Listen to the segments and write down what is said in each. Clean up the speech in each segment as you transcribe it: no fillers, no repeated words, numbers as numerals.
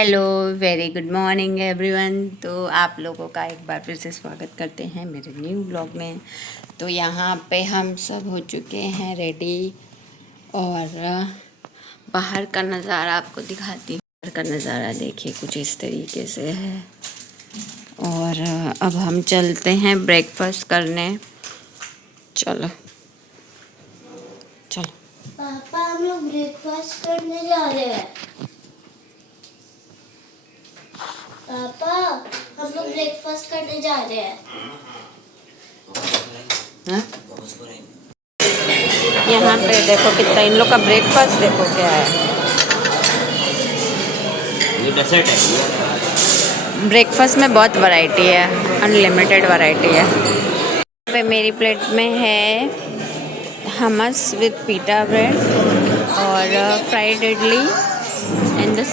Hello, very good morning everyone. तो आप लोगों का एक बार फिर से स्वागत करते हैं मेरे न्यू ब्लॉग में। तो यहाँ पे हम सब हो चुके हैं रेडी और बाहर का नज़ारा आपको दिखाती हूँ। बाहर का नज़ारा देखिए कुछ इस तरीके से है। और अब हम चलते हैं ब्रेकफास्ट करने। चलो चलो पापा, हम लोग ब्रेकफास्ट करने जा रहे हैं। पापा, हम लोग ब्रेकफास्ट करने जा रहे हैं। हाँ? यहाँ पे देखो कितना इन लोग का ब्रेकफास्ट देखो क्या है। ये डेजर्ट है। ब्रेकफास्ट में बहुत वैरायटी है, अनलिमिटेड वैरायटी है। यहाँ पे मेरी प्लेट में है हमस विद पीटा ब्रेड और फ्राइड इडली एंड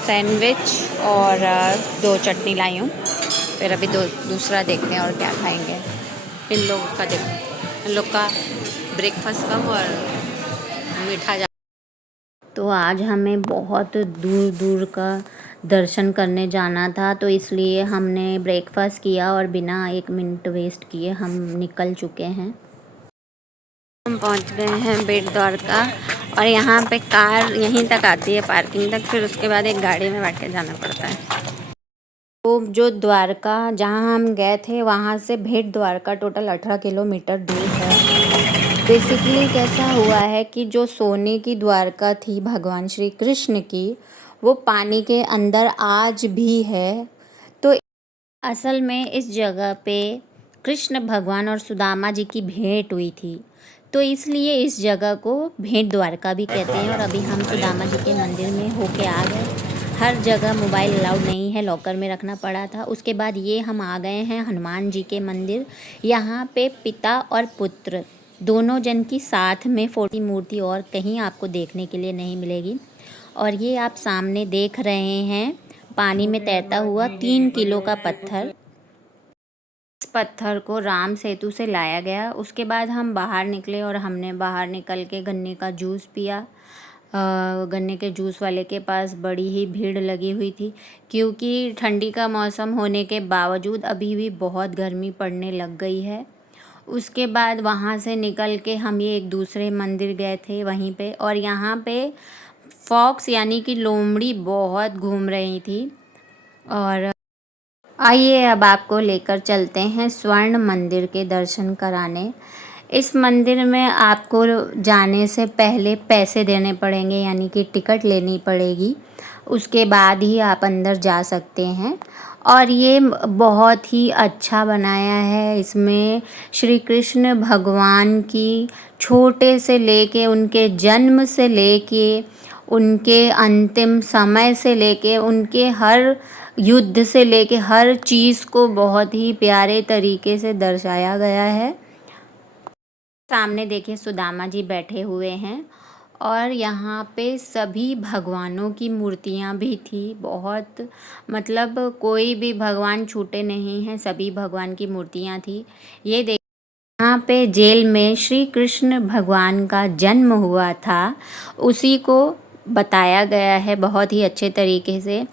सैंडविच और 2 चटनी लाई हूँ। फिर अभी दूसरा देखते हैं और क्या खाएंगे। इन लोग का ब्रेकफास्ट कम और मीठा जा। तो आज हमें बहुत दूर दूर का दर्शन करने जाना था, तो इसलिए हमने ब्रेकफास्ट किया और बिना 1 मिनट वेस्ट किए हम निकल चुके हैं। हम पहुंच गए हैं बेट द्वारका और यहाँ पे कार यहीं तक आती है पार्किंग तक, फिर उसके बाद एक गाड़ी में बैठ के जाना पड़ता है। तो जो द्वारका जहाँ हम गए थे वहाँ से भेट द्वारका टोटल 18 किलोमीटर दूर है। बेसिकली कैसा हुआ है कि जो सोने की द्वारका थी भगवान श्री कृष्ण की, वो पानी के अंदर आज भी है। तो असल में इस जगह पे कृष्ण भगवान और सुदामा जी की भेंट हुई थी, तो इसलिए इस जगह को भेंट द्वारका भी कहते हैं। और अभी हम सुदामा जी के मंदिर में होके आ गए। हर जगह मोबाइल अलाउड नहीं है, लॉकर में रखना पड़ा था। उसके बाद ये हम आ गए हैं हनुमान जी के मंदिर। यहाँ पे पिता और पुत्र दोनों जन की साथ में फोटो मूर्ति और कहीं आपको देखने के लिए नहीं मिलेगी। और ये आप सामने देख रहे हैं पानी में तैरता हुआ 3 किलो का पत्थर। इस पत्थर को राम सेतु से लाया गया। उसके बाद हम बाहर निकले और हमने बाहर निकल के गन्ने का जूस पिया। गन्ने के जूस वाले के पास बड़ी ही भीड़ लगी हुई थी, क्योंकि ठंडी का मौसम होने के बावजूद अभी भी बहुत गर्मी पड़ने लग गई है। उसके बाद वहाँ से निकल के हम ये एक दूसरे मंदिर गए थे वहीं पे, और यहाँ पे फॉक्स यानी कि लोमड़ी बहुत घूम रही थी। और आइए अब आपको लेकर चलते हैं स्वर्ण मंदिर के दर्शन कराने। इस मंदिर में आपको जाने से पहले पैसे देने पड़ेंगे, यानी कि टिकट लेनी पड़ेगी। उसके बाद ही आप अंदर जा सकते हैं। और ये बहुत ही अच्छा बनाया है। इसमें श्री कृष्ण भगवान की छोटे से लेके उनके जन्म से लेके उनके अंतिम समय से लेके उनके हर युद्ध से लेके हर चीज़ को बहुत ही प्यारे तरीके से दर्शाया गया है। सामने देखिए सुदामा जी बैठे हुए हैं और यहाँ पे सभी भगवानों की मूर्तियाँ भी थी। बहुत मतलब कोई भी भगवान छूटे नहीं हैं, सभी भगवान की मूर्तियाँ थी। ये देख यहाँ पे जेल में श्री कृष्ण भगवान का जन्म हुआ था, उसी को बताया गया है बहुत ही अच्छे तरीके से।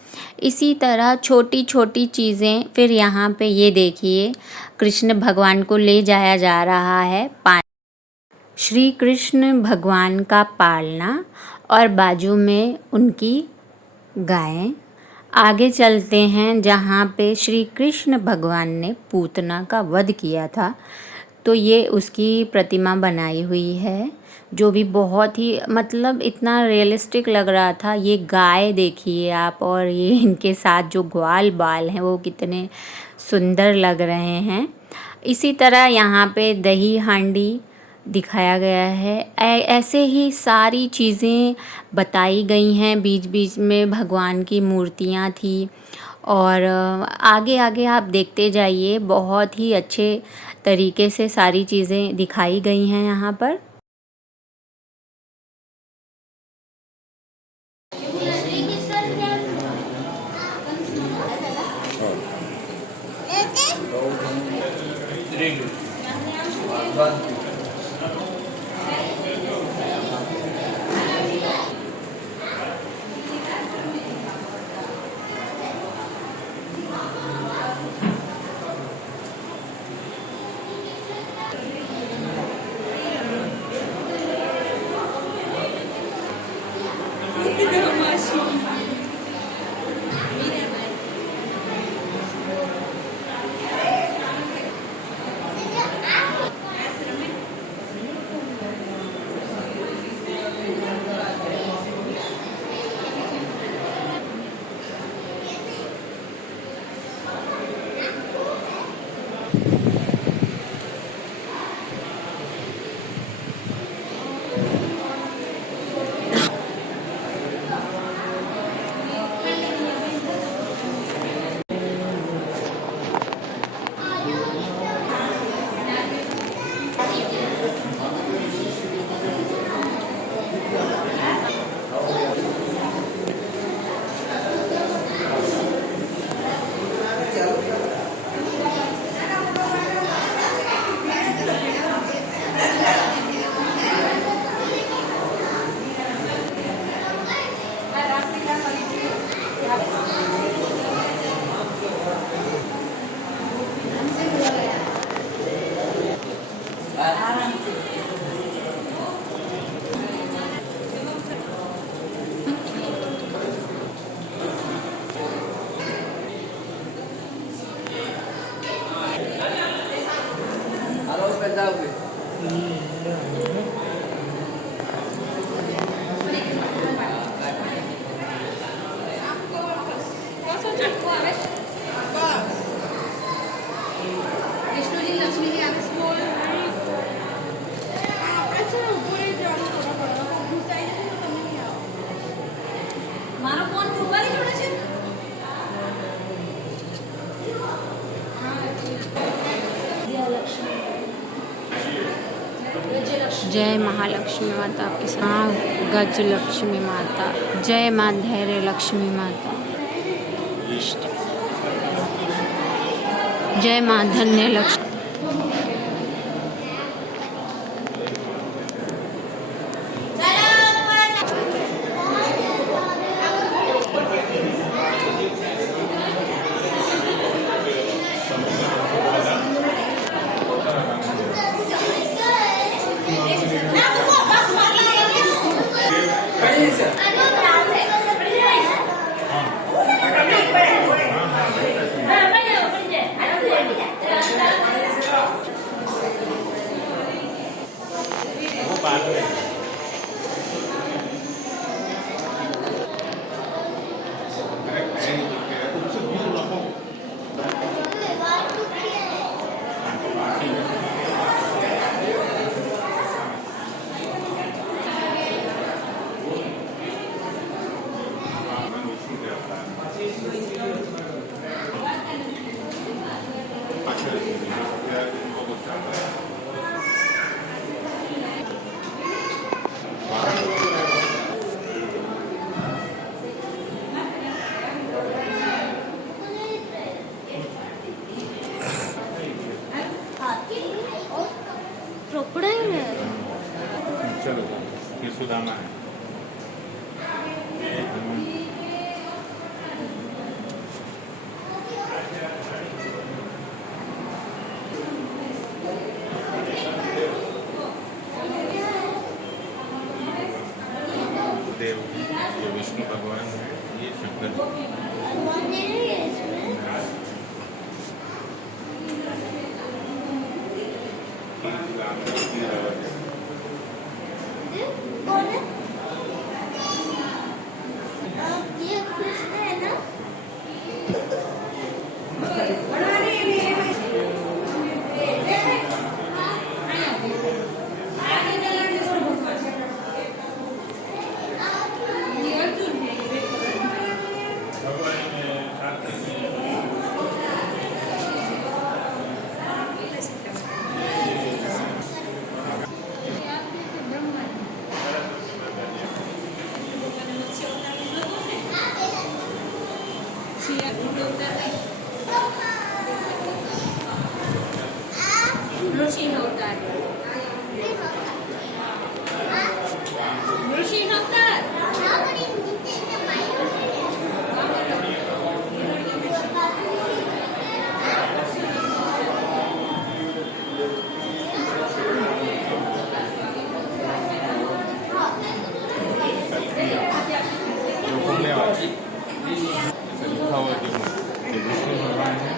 इसी तरह छोटी छोटी चीज़ें, फिर यहाँ पे ये देखिए कृष्ण भगवान को ले जाया जा रहा है श्री कृष्ण भगवान का पालना, और बाजू में उनकी गायें। आगे चलते हैं जहाँ पे श्री कृष्ण भगवान ने पूतना का वध किया था, तो ये उसकी प्रतिमा बनाई हुई है, जो भी बहुत ही मतलब इतना रियलिस्टिक लग रहा था। ये गाय देखिए आप, और ये इनके साथ जो ग्वाल बाल हैं वो कितने सुंदर लग रहे हैं। इसी तरह यहाँ पे दही हांडी दिखाया गया है। ऐसे ही सारी चीज़ें बताई गई हैं। बीच बीच में भगवान की मूर्तियाँ थी, और आगे आगे आप देखते जाइए, बहुत ही अच्छे तरीके से सारी चीज़ें दिखाई गई हैं यहाँ पर। जय महालक्ष्मी माता आपके साथ। हाँ, गज लक्ष्मी माता, जय माँ धैर्य लक्ष्मी माता, जय माँ धन्य लक्ष्मी। क्रोकोडाइल है। चलो ये सुदामा है। देव ये विष्णु भगवान है, ये शंकर जी। हनुमान जी है इसमें। कौन है? ये कृष्ण है ना? लिखा हुआ जो ये विष्णु भगवान है।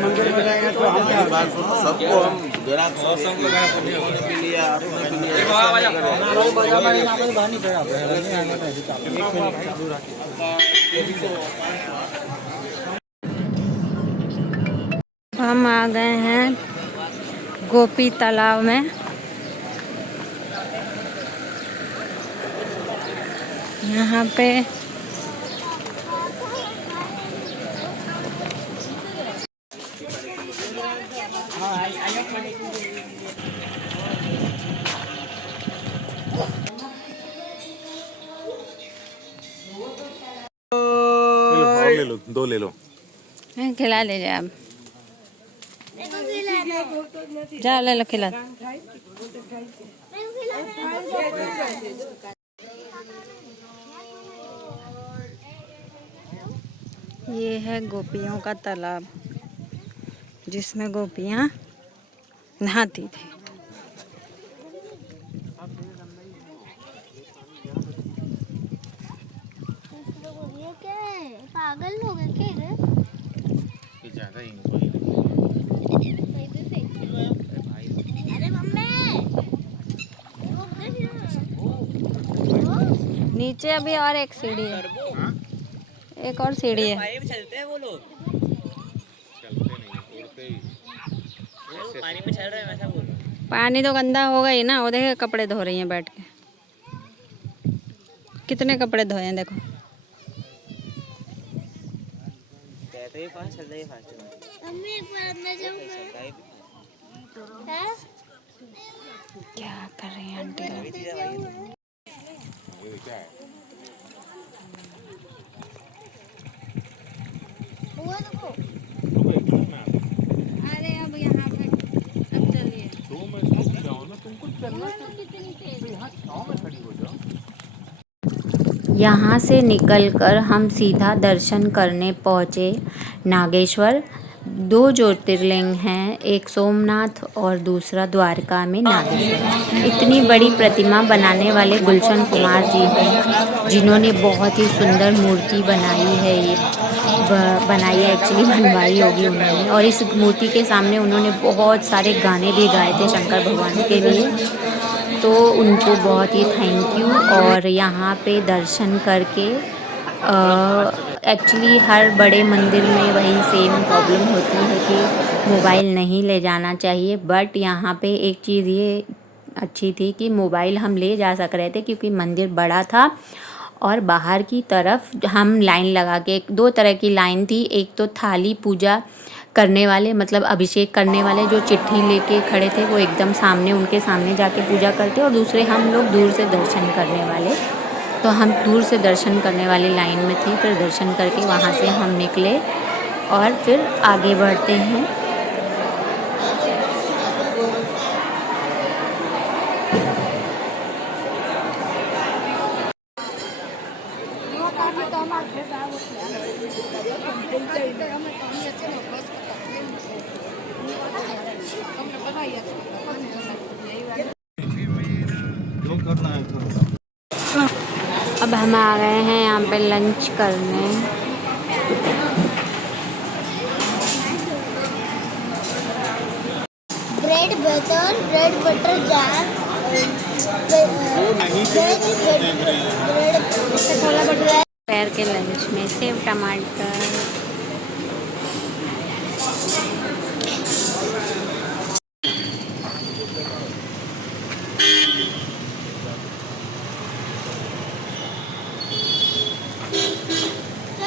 मंदिर में जाएंगे तो हम सबको हम ग्राहक के लिए हम आ गए हैं गोपी तालाब में। यहाँ पे और ले लो, 2 ले लो। खिला ले जा अब, मेरे को खिलाना है। जा ले लो खिला। मेरे को खिलाना है। ये है गोपियों का तालाब जिसमें गोपियाँ नहाती थी। ये क्या है? पागल लोग हैं क्या इधर? ये ज़्यादा ही कोई अरे मम्मी नीचे अभी और एक सीढ़ी है, एक और सीढ़ी है। चलते हैं वो लोग, चलते नहीं, उड़ते ही। वो पानी में चल रहे हैं, वैसा बोल रहा हूँ। पानी तो गंदा हो गई ना, वो देखे कपड़े धो रही हैं बैठ के, कितने कपड़े धोए हैं देखो। कहते ही फास्ट चल रही है, फास्ट मम्मी एक बार अंदर जाऊंगा। हैं? क्या कर रही हैं आंटी लोग? ये क्या है? वो देखो। रुको एक मिनट में आता हूँ। अरे अब यहाँ पे अब चलिए। 2 मिनट रुक जाओ ना, तुमको चलना है। यहाँ छाँव में खड़ी हो जाओ। यहाँ से निकलकर हम सीधा दर्शन करने पहुँचे नागेश्वर। 2 ज्योतिर्लिंग हैं, एक सोमनाथ और दूसरा द्वारका में नागेश्वर। इतनी बड़ी प्रतिमा बनाने वाले गुलशन कुमार जी हैं, जिन्होंने बहुत ही सुंदर मूर्ति बनाई है। ये बनाई है, एक्चुअली बनवाई होगी उन्होंने। और इस मूर्ति के सामने उन्होंने बहुत सारे गाने भी गाए थे शंकर भगवान के लिए, तो उनको बहुत ही थैंक यू। और यहाँ पे दर्शन करके एक्चुअली हर बड़े मंदिर में वही सेम प्रॉब्लम होती है कि मोबाइल नहीं ले जाना चाहिए, बट यहाँ पे एक चीज़ ये अच्छी थी कि मोबाइल हम ले जा सक रहे थे क्योंकि मंदिर बड़ा था। और बाहर की तरफ हम लाइन लगा के, 2 तरह की लाइन थी, एक तो थाली पूजा करने वाले, मतलब अभिषेक करने वाले जो चिट्ठी लेके खड़े थे, वो एकदम सामने, उनके सामने जाके पूजा करते, और दूसरे हम लोग दूर से दर्शन करने वाले। तो हम दूर से दर्शन करने वाली लाइन में थे। फिर दर्शन करके वहाँ से हम निकले और फिर आगे बढ़ते हैं। अब हम आ गए हैं यहाँ पे लंच करने। ब्रेड बटर जैम, दोपहर के लंच में सेव टमाटर,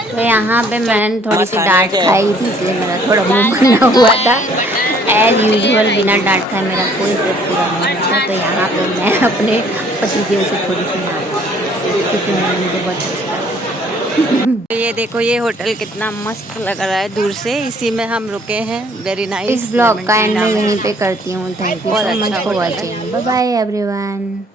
तो यहाँ पे मैंने थोड़ी सी डांट खाई थी, इसलिए मेरा थोड़ा मुंह बना हुआ था। एज यूजुअल बिना डांट खाए मेरा कोई पेट पूरा नहीं था। तो यहाँ पे मैं अपने पतिदेव से थोड़ी सी नाराज़ क्योंकि मुझे बहुत अच्छा लगा। तो ये देखो, ये होटल कितना मस्त लग रहा है दूर से, इसी में हम रुके हैं। Very nice. इस ब्लॉग का एंड मैं यहीं पे करती हूँ। Thank you so much for watching. Bye bye everyone.